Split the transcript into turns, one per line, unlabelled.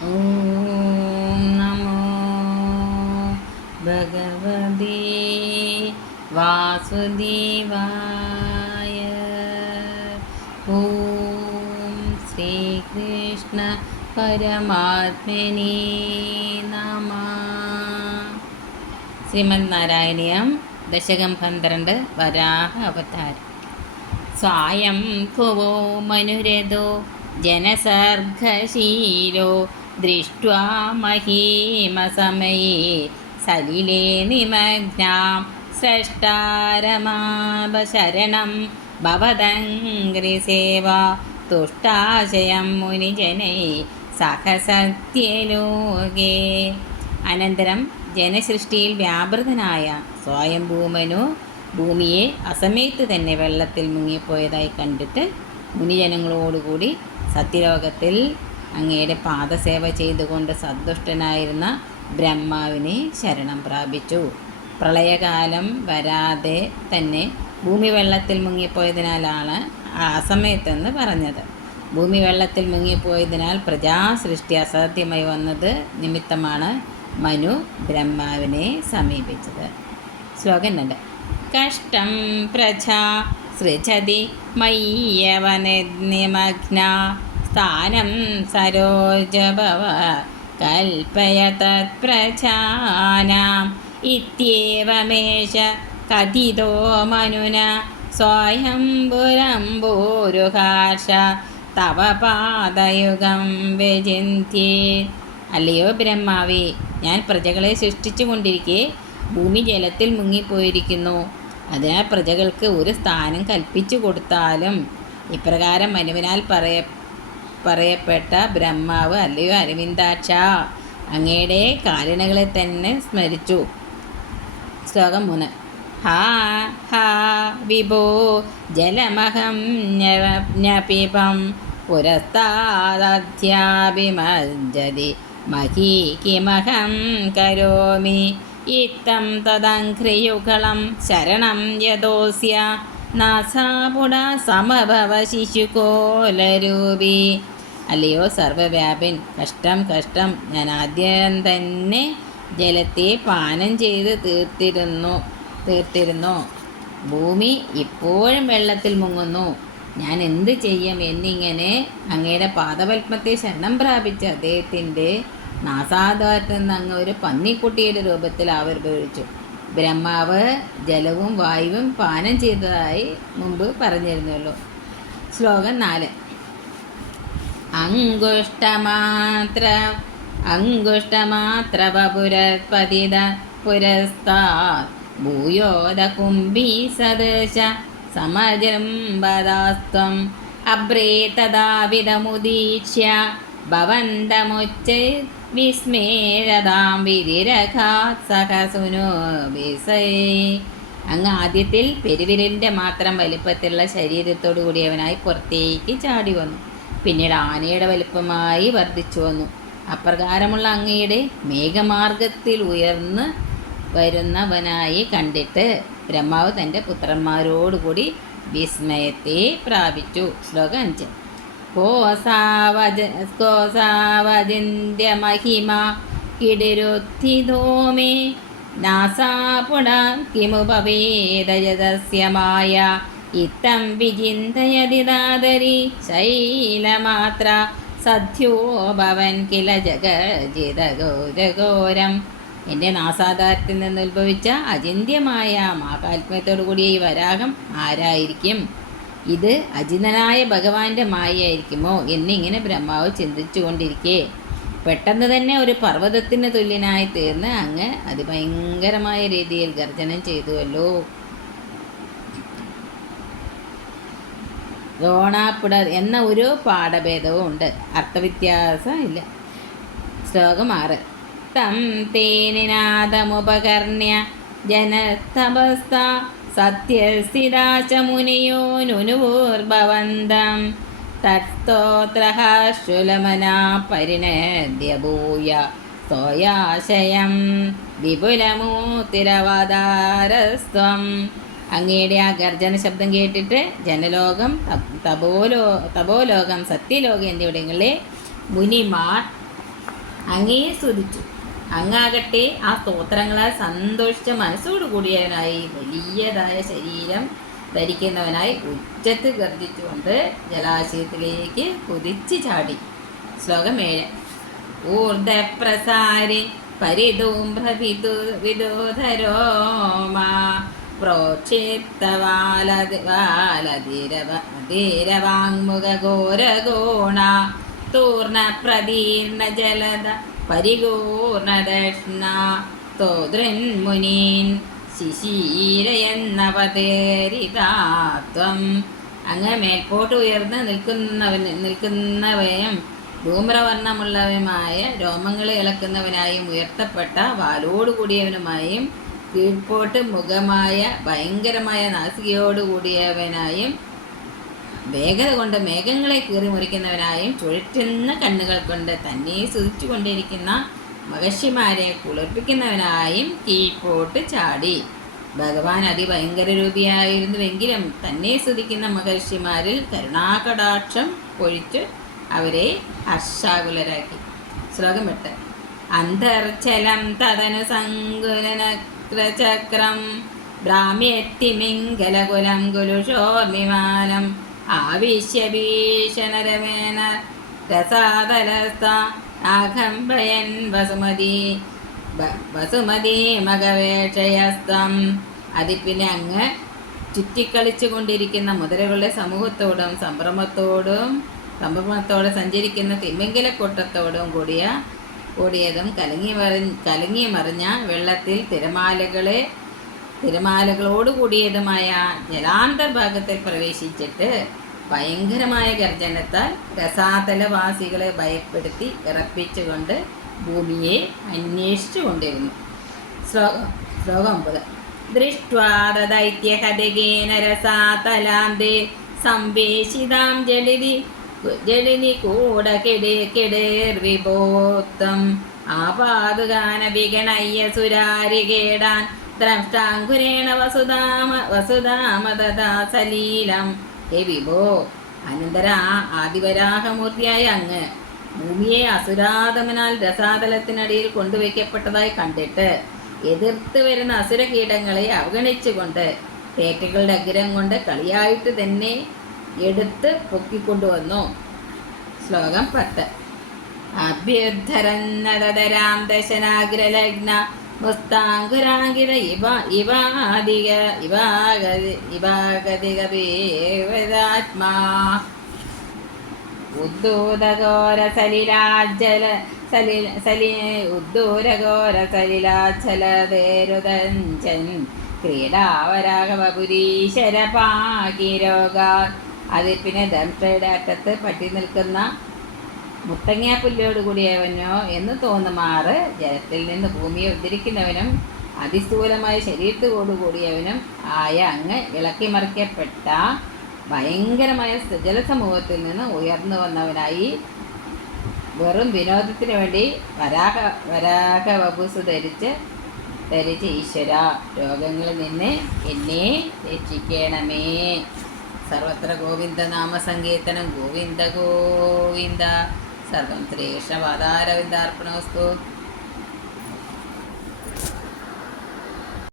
ഓം നമോ ഭഗവതി വാസുദേവായ ഓം ശ്രീകൃഷ്ണ പരമാത്മനി നമ ശ്രീമദ് നാരായണീയം ദശകം പന്ത്രണ്ട് വരാഹ അവതാരം. സ്വായം കുവോ മനുരഥോ ദൃഷ്ട്വാ മഹീമസമയേ സലിലേ നിമഗ്നാം സ്രഷ്ടാരമാപശരണം ഭവതങ്ക്രിസേവ തുഷ്ടാശയം മുനിജനൈ സഹസത്യലോകേ അനന്തരം ജനസൃഷ്ടിയിൽ വ്യാപൃതനായ സ്വയംഭൂമനു ഭൂമിയെ അസമയത്ത് തന്നെ വെള്ളത്തിൽ മുങ്ങിപ്പോയതായി കണ്ടിട്ട് മുനിജനങ്ങളോടുകൂടി സത്യലോകത്തിൽ അങ്ങയുടെ പാദസേവ ചെയ്തുകൊണ്ട് സന്തുഷ്ടനായിരുന്ന ബ്രഹ്മാവിനെ ശരണം പ്രാപിച്ചു. പ്രളയകാലം വരാതെ തന്നെ ഭൂമി വെള്ളത്തിൽ മുങ്ങിപ്പോയതിനാലാണ് അസമയത്തെന്ന് പറഞ്ഞത്. ഭൂമി വെള്ളത്തിൽ മുങ്ങിപ്പോയതിനാൽ പ്രജാസൃഷ്ടി അസാധ്യമായി വന്നത് നിമിത്തമാണ് മനു ബ്രഹ്മാവിനെ സമീപിച്ചത്. ശ്ലോകം രണ്ട്. കഷ്ടം പ്രജാ സൃജതി മയ്യവനിമഗ്ന സ്ഥാനം സരോജഭവ കൽപ്പയ തത്പ്രചാനാം ഇത്യേവമേഷ കഥിതോ മനുന സ്വയംപുരംബൂരുഹാർഷ തവ പാദയുഗം വ്യചിന്യേ അല്ലയോ ബ്രഹ്മാവേ ഞാൻ പ്രജകളെ സൃഷ്ടിച്ചു കൊണ്ടിരിക്കെ ഭൂമി ജലത്തിൽ മുങ്ങിപ്പോയിരിക്കുന്നു. അതിനാൽ പ്രജകൾക്ക് ഒരു സ്ഥാനം കൽപ്പിച്ചു കൊടുത്താലും ഇപ്രകാരം മനുവിനാൽ പറയ പറയപ്പെട്ട ബ്രഹ്മാവ് അല്ലയോ അരവിന്ദാക്ഷ അങ്ങയുടെ കാലിണകളെ തന്നെ സ്മരിച്ചു. ശ്ലോകം മൂന്ന്. ഹാ ഹാ വിഭോ ജലമഹം ജ്ഞപിപം പുരസ്താദ്ധ്യാഭിമജ്ജതി മഹീ കിമഹം കരോമി. ഇത്തം തദംഘ്രിയുഗളം ശരണം യദോസ്യ നാസാപുട സമഭവ ശിശുകോലരൂപി. അല്ലയോ സർവവ്യാപൻ. കഷ്ടം കഷ്ടം. ഞാൻ ആദ്യം തന്നെ ജലത്തെ പാനം ചെയ്ത് തീർത്തിരുന്നു തീർത്തിരുന്നു. ഭൂമി ഇപ്പോഴും വെള്ളത്തിൽ മുങ്ങുന്നു. ഞാൻ എന്ത് ചെയ്യും എന്നിങ്ങനെ അങ്ങയുടെ പാദപത്മത്തെ ശരണം പ്രാപിച്ച അദ്ദേഹത്തിന്റെ നാസാധാരത്തിൽ നിന്ന് അങ്ങ് ഒരു പന്നിക്കുട്ടിയുടെ രൂപത്തിൽ ആവിർഭവിച്ചു. ബ്രഹ്മാവ് ജലവും വായുവും പാനം ചെയ്തതായി മുമ്പ് പറഞ്ഞിരുന്നല്ലോ. ശ്ലോകം നാല്. അങ്കുഷ്ടമാത്ര അങ്കുഷ്ടമാത്രപുരപതിത പുരസ്താത്. സദശ സദൃശ സമജംബദാസ്ത്വം അബ്രേതദാവിധമുദീക്ഷ്യ ഭവന്തമുച്ച വിസ്മേരതാം വിതിരഘാത് സഹസുനോ വിസൈ അങ്ങ് ആദ്യത്തിൽ പെരുവിരലിന്റെ മാത്രം വലിപ്പത്തിലുള്ള ശരീരത്തോടു കൂടിയവനായി പുറത്തേക്ക് ചാടി വന്നു. പിന്നീട് ആനയുടെ വലിപ്പമായി വർദ്ധിച്ചു വന്നു. അപ്രകാരമുള്ള അങ്ങയുടെ മേഘമാർഗത്തിൽ ഉയർന്ന് വരുന്നവനായി കണ്ടിട്ട് ബ്രഹ്മാവ് തന്റെ പുത്രന്മാരോടുകൂടി വിസ്മയത്തെ പ്രാപിച്ചു. ശ്ലോകം അഞ്ച്. കോസാവജ കോസാവജന്യ മഹിമ നാസാപുണ കിമുപവേദയതസ്യമായ ഇത്തം വിചിന്തയതി ദാദരി ശൈലമാത്ര സദ്യോഭവൻ കില ജഗജിതഘോരഘോരം എന്റെ നാസാധാരത്തിൽ നിന്ന് ഉത്ഭവിച്ച അചിന്യമായ മഹാത്മ്യത്തോടുകൂടിയ ഈ വരാഹം ആരായിരിക്കും? ഇത് അജിതനായ ഭഗവാന്റെ മായയായിരിക്കുമോ എന്നിങ്ങനെ ബ്രഹ്മാവ് ചിന്തിച്ചു കൊണ്ടിരിക്കെ പെട്ടെന്ന് തന്നെ ഒരു പർവതത്തിന് തുല്യനായി തീർന്ന് അങ്ങ് അതിഭയങ്കരമായ രീതിയിൽ ഗർജനം ചെയ്തുവല്ലോ. ദ്രോണാപ്പുട എന്ന ഒരു പാഠഭേദവും ഉണ്ട്. അർത്ഥവ്യത്യാസം ഇല്ല. ശ്ലോകം ആറ്. തം തേനിനാദമുപകർണ്യ ജനതപസ്ത സത്യസ്ഥിതാച മുനിയോ നുനുപൂർഭവന്തം തത്സ്തോത്രശുലമനാ പരിണദ്യ ഭൂയ സ്വയാശയം വിപുലമൂത്തിരവതാരസ്ത്വം അങ്ങയുടെ ആ ഗർജന ശബ്ദം കേട്ടിട്ട് ജനലോകം തപോലോ തപോലോകം സത്യലോകം എന്നിവിടങ്ങളിലെ മുനിമാർ അങ്ങയെ സ്തുതിച്ചു. അങ്ങാകട്ടെ ആ സ്തോത്രങ്ങളാൽ സന്തോഷിച്ച മനസ്സോടുകൂടിയവനായി വലിയതായ ശരീരം ധരിക്കുന്നവനായി ഉച്ചത്ത് ഗർജിച്ചുകൊണ്ട് ജലാശയത്തിലേക്ക് കുതിച്ചു ചാടി. ശ്ലോകം ഏഴ്. ഊർധപ്രസാരി പരിധൂംഭവിതു വിദോധരോമാ പ്രോക്ഷിത്തവാലതിരവാങ്മുഖഘോരഗോണ തൂർണ പ്രതീർണ ജലത പരിപൂർണദക്ഷ്ണ തോദൃന്മുനീൻ ശിശീരയെന്നവതേരിതാത്വം. അങ്ങ് മേൽപോട്ട് ഉയർന്ന് നിൽക്കുന്നവൻ നിൽക്കുന്നവയും ധൂമ്രവർണമുള്ളവയുമായ രോമങ്ങളെ ഇളക്കുന്നവനായും ഉയർത്തപ്പെട്ട വാലോട് കൂടിയവനുമായും കീഴ്പോട്ട് മുഖമായ ഭയങ്കരമായ നാസികയോട് കൂടിയവനായും വേഗത കൊണ്ട് മേഘങ്ങളെ കീറി മുറിക്കുന്നവനായും ചുഴറ്റുന്ന കണ്ണുകൾ കൊണ്ട് തന്നെ സ്തുതിച്ചുകൊണ്ടിരിക്കുന്ന മഹർഷിമാരെ കുളിർപ്പിക്കുന്നവനായും കീഴ്പോട്ട് ചാടി. ഭഗവാൻ അതിഭയങ്കര രൂപിയായിരുന്നുവെങ്കിലും തന്നെ സ്തുതിക്കുന്ന മഹർഷിമാരിൽ കരുണാകടാക്ഷം പൊഴിച്ച് അവരെ ഹർഷാകുലരാക്കി. ശ്ലോകം എട്ട്. അന്തർജലം തദനു സങ്കുലനക്രചക്രം ഭ്രാമ്യത്തിമിംഗലകുലം കുലുഷോർമിമാനം ആവിശ്യ ഭീഷണരമേണ രസാതലസ്ഥ ആഘംഭയൻ വസുമതി ബ- വസുമതി മകവേഷയസ്തം അതിൽ പിന്നെ അങ്ങ് ചുറ്റിക്കളിച്ചു കൊണ്ടിരിക്കുന്ന മുതലകളുടെ സമൂഹത്തോടും സംഭ്രമത്തോടും സംഭ്രമത്തോടെ സഞ്ചരിക്കുന്ന തിമിംഗലക്കൂട്ടത്തോടും കൂടിയ കൂടിയതും കലങ്ങി മറി കലങ്ങി മറിഞ്ഞ വെള്ളത്തിൽ തിരമാലകളെ തിരമാലകളോട് കൂടിയതുമായ ജലാന്തർഭാഗത്തിൽ പ്രവേശിച്ചിട്ട് ഭയങ്കരമായ ഗർജനത്താൽ രസാതലവാസികളെ ഭയപ്പെടുത്തി ഇറപ്പിച്ചുകൊണ്ട് ഭൂമിയെ അന്വേഷിച്ചു കൊണ്ടിരുന്നു ശ്ലോകം ശ്ലോകം ഒമ്പത്. ദൃഷ്ട്വാദൈത്യഹതകേന രസാതലാന്തേ സംവേശിതാം ജലിതി ജലിനി കൂടകിടേ കിടേർവിഭോക്തം ആപാതുഗാന വിഗണയ്യ സുരാരികേടാൻ ദ്രഷ്ടാങ്കുരേണ വസുധാമ തഥാ സലീലം ഹേ വിഭോ അനന്തര ആദിവരാഹമൂർത്തിയായ അങ്ങ് ഭൂമിയെ അസുരാതമനാൽ രസാതലത്തിനടിയിൽ കൊണ്ടുവയ്ക്കപ്പെട്ടതായി കണ്ടിട്ട് എതിർത്ത് വരുന്ന അസുര കീടങ്ങളെ അവഗണിച്ചുകൊണ്ട് തേറ്റകളുടെ അഗ്രം കൊണ്ട് കളിയായിട്ട് തന്നെ എടുത്ത് പൊക്കിക്കൊണ്ടുവന്നു. ശ്ലോകം പത്ത്. അഭ്യുദ്ധരന്നതരാം ദശനാഗ്രലഗ്ന മുസ്താങ്കുരാങ്കിര ഇവ ഇവാധിക ഇവാഗതി ഇവാഗതികവേവതാത്മാ ഉദ്ദൂതഘോര സലിലാജല സലി സലി ഉദ്ദൂരഘോര സലിലാച്ചലതേരുതഞ്ചൻ ക്രീഡാവരാഘവപുരീശ്വര പാകിരോഗ അതിൽ പിന്നെ ദംഷയുടെ അറ്റത്ത് പറ്റി നിൽക്കുന്ന മുത്തങ്ങിയ പുല്ലോട് കൂടിയവനോ എന്ന് തോന്നുമാറ് ജലത്തിൽ നിന്ന് ഭൂമിയെ ഉദ്ധരിക്കുന്നവനും അതിസ്ഥൂലമായ ശരീരത്തോടു കൂടിയവനും ആയ അങ്ങ് ഇളക്കി മറിക്കപ്പെട്ട ഭയങ്കരമായ ജലസമൂഹത്തിൽ നിന്ന് ഉയർന്നു വന്നവനായി വെറും വിനോദത്തിന് വേണ്ടി വരാഹ വരാഹ വപുസ് ധരിച്ച് ധരിച്ച് ഈശ്വര രോഗങ്ങളിൽ നിന്ന് എന്നെ രക്ഷിക്കണമേ. സർവത്ര ഗോവിന്ദ നാമ സങ്കീർത്തനം ഗോവിന്ദ ഗോവിന്ദ. സർവം ശ്രീകൃഷ്ണ പാദാരവിന്ദാർപ്പണവസ്തു